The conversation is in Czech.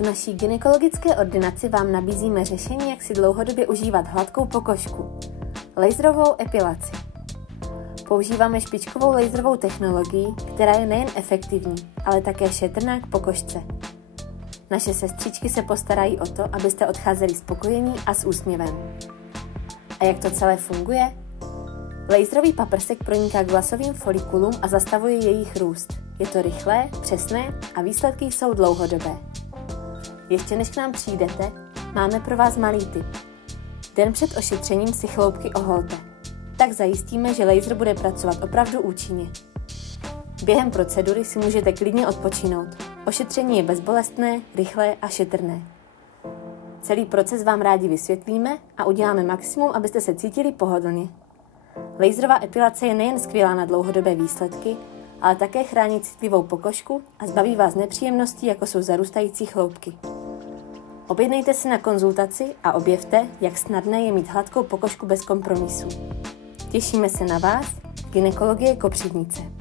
V naší gynekologické ordinaci vám nabízíme řešení, jak si dlouhodobě užívat hladkou pokožku. Laserovou epilaci. Používáme špičkovou laserovou technologii, která je nejen efektivní, ale také šetrná k pokožce. Naše sestřičky se postarají o to, abyste odcházeli spokojení a s úsměvem. A jak to celé funguje? Laserový paprsek proniká k vlasovým folikulům a zastavuje jejich růst. Je to rychlé, přesné a výsledky jsou dlouhodobé. Ještě než k nám přijdete, máme pro vás malý tip. Den před ošetřením si chloupky oholte. Tak zajistíme, že laser bude pracovat opravdu účinně. Během procedury si můžete klidně odpočinout. Ošetření je bezbolestné, rychlé a šetrné. Celý proces vám rádi vysvětlíme a uděláme maximum, abyste se cítili pohodlně. Laserová epilace je nejen skvělá na dlouhodobé výsledky, ale také chrání citlivou pokožku a zbaví vás nepříjemností, jako jsou zarůstající chloupky. Objednejte se na konzultaci a objevte, jak snadné je mít hladkou pokožku bez kompromisů. Těšíme se na vás, Gynekologie Kopřivnice.